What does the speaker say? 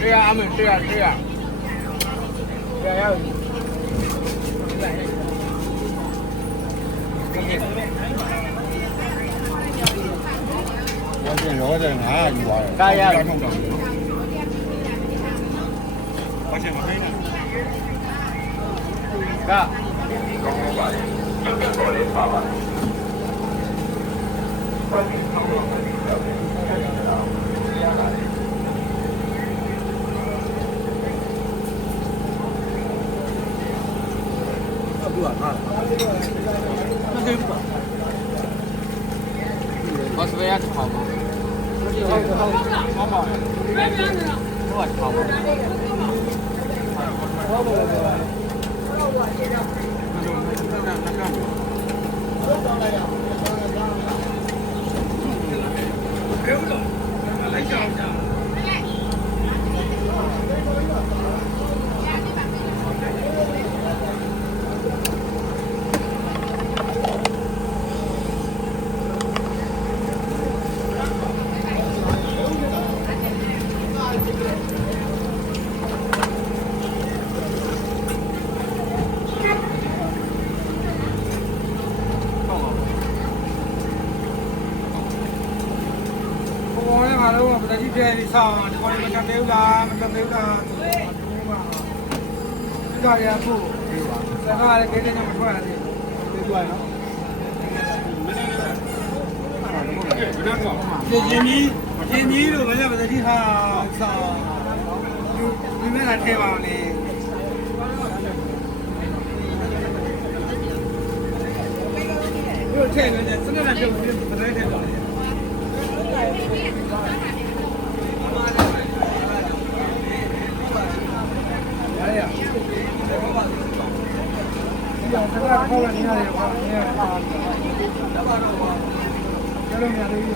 对呀，阿妹，对呀，对呀，对呀，要。我这哪有啊？加呀！加。我是为啥炒嘛？好嘛？我炒嘛？တတိပြည့်ပြီးဆောင်းဒီကောင်မတက်သေးဘူးလားမတက်သေးဘူးလားဒီကရဖို့စကားလည်းကိန်းနဲ့မထွက်ရသေးဘူးပြောရနော်ရှင်ကြီးလို့မလဲမတတိဟာဆောင်းဒီမဲ့လာထဲပါအောင်လေတို့ထဲနေတယ်စနေလာပြုတ်ပြီးပရဲထဲပါ这个好了，你看这个，你看啊，这种面都有。